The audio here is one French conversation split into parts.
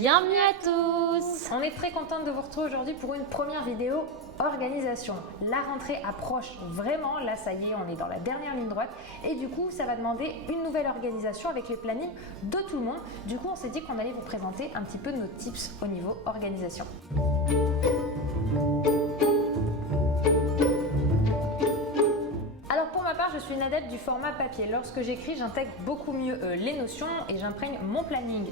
Bienvenue à tous! On est très contente de vous retrouver aujourd'hui pour une première vidéo organisation. La rentrée approche vraiment, là ça y est, on est dans la dernière ligne droite et du coup ça va demander une nouvelle organisation avec les plannings de tout le monde. Du coup on s'est dit qu'on allait vous présenter un petit peu nos tips au niveau organisation. Alors pour ma part, je suis une adepte du format papier. Lorsque j'écris, j'intègre beaucoup mieux les notions et j'imprègne mon planning.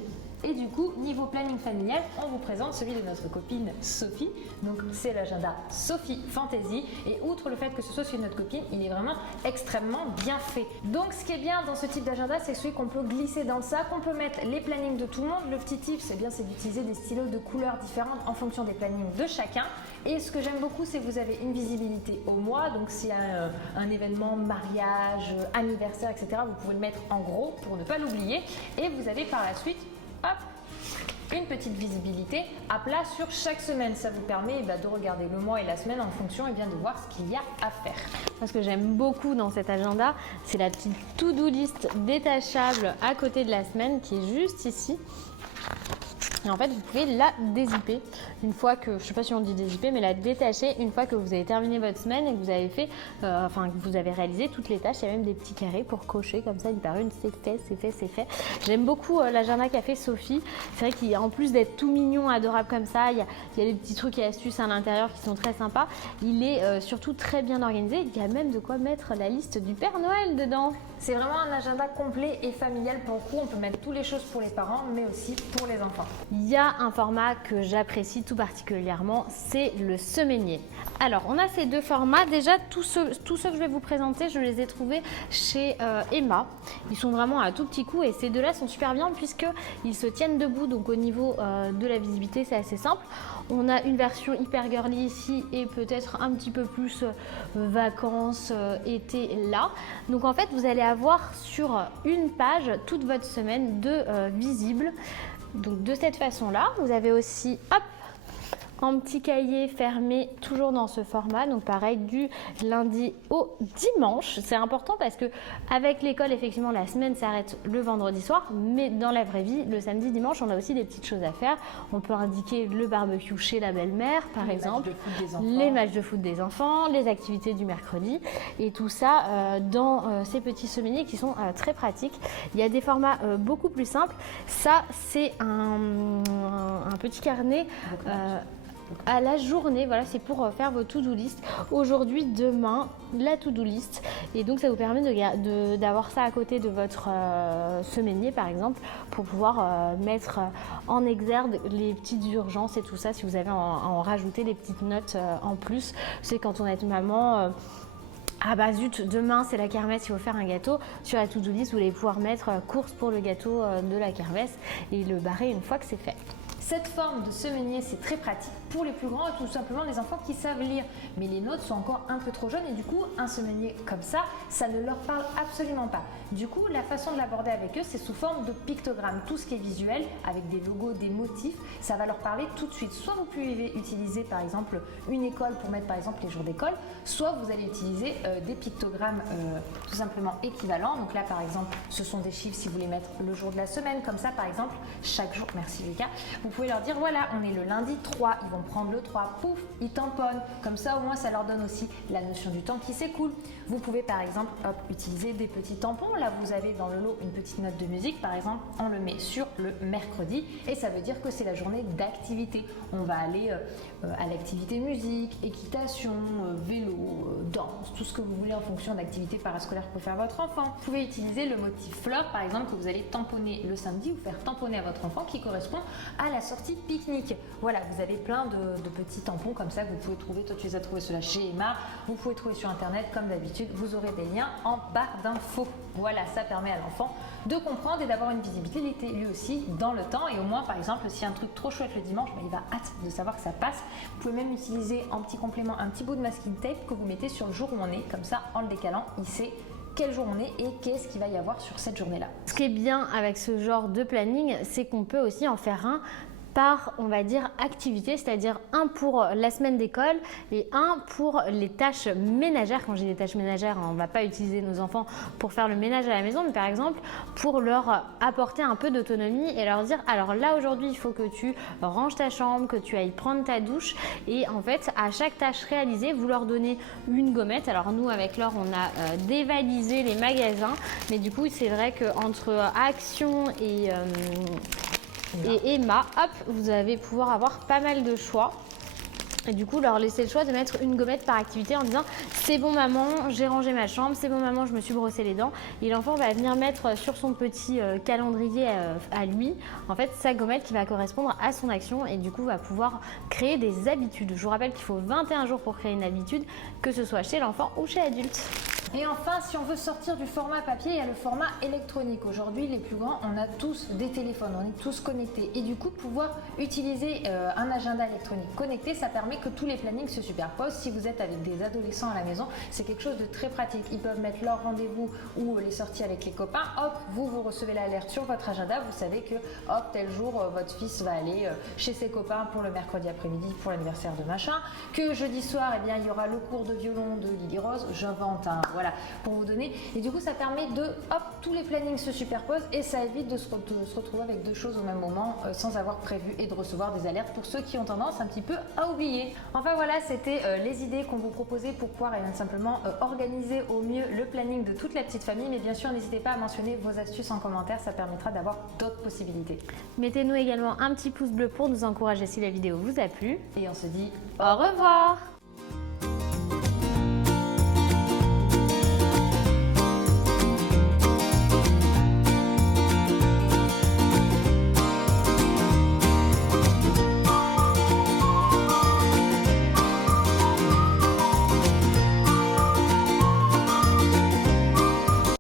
Et du coup, niveau planning familial, on vous présente celui de notre copine Sophie. Donc c'est l'agenda Sophie Fantasy. Et outre le fait que ce soit celui de notre copine, il est vraiment extrêmement bien fait. Donc ce qui est bien dans ce type d'agenda, c'est celui qu'on peut glisser dans le sac. On peut mettre les plannings de tout le monde. Le petit tip, c'est d'utiliser des stylos de couleurs différentes en fonction des plannings de chacun. Et ce que j'aime beaucoup, c'est que vous avez une visibilité au mois. Donc s'il y a un événement, mariage, anniversaire, etc., vous pouvez le mettre en gros pour ne pas l'oublier. Et vous avez par la suite une petite visibilité à plat sur chaque semaine. Ça vous permet de regarder le mois et la semaine en fonction et bien de voir ce qu'il y a à faire. Ce que j'aime beaucoup dans cet agenda, c'est la petite to-do list détachable à côté de la semaine qui est juste ici. Et en fait, vous pouvez la dézipper une fois que, je ne sais pas si on dit dézipper, mais la détacher une fois que vous avez terminé votre semaine et que vous avez fait, que vous avez réalisé toutes les tâches. Il y a même des petits carrés pour cocher comme ça, une par une, c'est fait, c'est fait, c'est fait. J'aime beaucoup l'agenda qu'a fait Sophie. C'est vrai qu'en plus d'être tout mignon, adorable comme ça, il y a des petits trucs et astuces à l'intérieur qui sont très sympas. Il est surtout très bien organisé. Il y a même de quoi mettre la liste du Père Noël dedans. C'est vraiment un agenda complet et familial pour le coup. On peut mettre toutes les choses pour les parents, mais aussi pour les enfants. Il y a un format que j'apprécie tout particulièrement, c'est le semainier. Alors, on a ces deux formats. Déjà, tous ceux que je vais vous présenter, je les ai trouvés chez Emma. Ils sont vraiment à tout petit coup et ces deux-là sont super bien puisqu'ils se tiennent debout. Donc, au niveau de la visibilité, c'est assez simple. On a une version hyper girly ici et peut-être un petit peu plus vacances, été là. Donc, en fait, vous allez avoir sur une page toute votre semaine de visibles. Donc de cette façon-là, vous avez aussi un petit cahier fermé, toujours dans ce format. Donc pareil, du lundi au dimanche. C'est important parce que avec l'école, effectivement, la semaine s'arrête le vendredi soir. Mais dans la vraie vie, le samedi, dimanche, on a aussi des petites choses à faire. On peut indiquer le barbecue chez la belle-mère, par exemple. Les matchs de foot des enfants, les activités du mercredi. Et tout ça dans ces petits semainiers qui sont très pratiques. Il y a des formats beaucoup plus simples. Ça, c'est un petit carnet à la journée, voilà, c'est pour faire vos to-do list. Aujourd'hui, demain, la to-do list. Et donc, ça vous permet d'avoir ça à côté de votre semainier, par exemple, pour pouvoir mettre en exergue les petites urgences et tout ça, si vous avez en rajouter des petites notes en plus. C'est quand on est maman... ah bah zut, demain c'est la kermesse, il faut faire un gâteau. Sur la to-do list, vous allez pouvoir mettre course pour le gâteau de la kermesse et le barrer une fois que c'est fait. Cette forme de semainier, c'est très pratique pour les plus grands et tout simplement les enfants qui savent lire. Mais les nôtres sont encore un peu trop jeunes et du coup, un semainier comme ça ne leur parle absolument pas. Du coup, la façon de l'aborder avec eux, c'est sous forme de pictogrammes. Tout ce qui est visuel, avec des logos, des motifs, ça va leur parler tout de suite. Soit vous pouvez utiliser par exemple une école pour mettre par exemple les jours d'école, soit vous allez utiliser des pictogrammes tout simplement équivalents. Donc là par exemple, ce sont des chiffres si vous voulez mettre le jour de la semaine. Comme ça par exemple, chaque jour, merci Lucas, vous pouvez leur dire voilà, on est le lundi 3, ils vont prendre le 3, pouf, ils tamponnent. Comme ça au moins ça leur donne aussi la notion du temps qui s'écoule. Vous pouvez par exemple utiliser des petits tampons. Là vous avez dans le lot une petite note de musique par exemple, on le met sur le mercredi et ça veut dire que c'est la journée d'activité. On va aller à l'activité musique, équitation, vélo, danse, tout ce que vous voulez en fonction d'activités parascolaires que peut faire votre enfant. Vous pouvez utiliser le motif fleur par exemple que vous allez tamponner le samedi ou faire tamponner à votre enfant qui correspond à la sortie pique-nique. Voilà, vous avez plein de petits tampons comme ça que vous pouvez trouver. Toi tu les as trouvés ceux-là chez Emma, vous pouvez trouver sur internet comme d'habitude, vous aurez des liens en barre d'infos. Voilà, ça permet à l'enfant de comprendre et d'avoir une visibilité lui aussi dans le temps et au moins par exemple si un truc trop chouette le dimanche, il va hâte de savoir que ça passe. Vous pouvez même utiliser en petit complément un petit bout de masking tape que vous mettez sur le jour où on est, comme ça en le décalant, il sait quel jour on est et qu'est-ce qu'il va y avoir sur cette journée-là. Ce qui est bien avec ce genre de planning, c'est qu'on peut aussi en faire un par, on va dire, activité, c'est-à-dire un pour la semaine d'école et un pour les tâches ménagères. Quand j'ai des tâches ménagères, on ne va pas utiliser nos enfants pour faire le ménage à la maison, mais par exemple pour leur apporter un peu d'autonomie et leur dire alors là aujourd'hui il faut que tu ranges ta chambre, que tu ailles prendre ta douche, et en fait à chaque tâche réalisée vous leur donnez une gommette. Alors nous avec Laure on a dévalisé les magasins, mais du coup c'est vrai qu'entre Action et Emma, hop, vous allez pouvoir avoir pas mal de choix. Et du coup, leur laisser le choix de mettre une gommette par activité en disant c'est bon maman, j'ai rangé ma chambre, c'est bon maman, je me suis brossé les dents. Et l'enfant va venir mettre sur son petit calendrier à lui, en fait, sa gommette qui va correspondre à son action et du coup va pouvoir créer des habitudes. Je vous rappelle qu'il faut 21 jours pour créer une habitude, que ce soit chez l'enfant ou chez l'adulte. Et enfin, si on veut sortir du format papier, il y a le format électronique. Aujourd'hui, les plus grands, on a tous des téléphones, on est tous connectés. Et du coup, pouvoir utiliser un agenda électronique connecté, ça permet que tous les plannings se superposent. Si vous êtes avec des adolescents à la maison, c'est quelque chose de très pratique. Ils peuvent mettre leur rendez-vous ou les sorties avec les copains. Hop, vous recevez l'alerte sur votre agenda. Vous savez que, hop, tel jour, votre fils va aller chez ses copains pour le mercredi après-midi, pour l'anniversaire de machin. Que jeudi soir, eh bien, il y aura le cours de violon de Lily Rose. J'invente un... Voilà, pour vous donner. Et du coup, ça permet de, hop, tous les plannings se superposent et ça évite de se retrouver avec deux choses au même moment sans avoir prévu et de recevoir des alertes pour ceux qui ont tendance un petit peu à oublier. Enfin voilà, c'était les idées qu'on vous proposait pour pouvoir simplement organiser au mieux le planning de toute la petite famille. Mais bien sûr, n'hésitez pas à mentionner vos astuces en commentaire, ça permettra d'avoir d'autres possibilités. Mettez-nous également un petit pouce bleu pour nous encourager si la vidéo vous a plu. Et on se dit au revoir.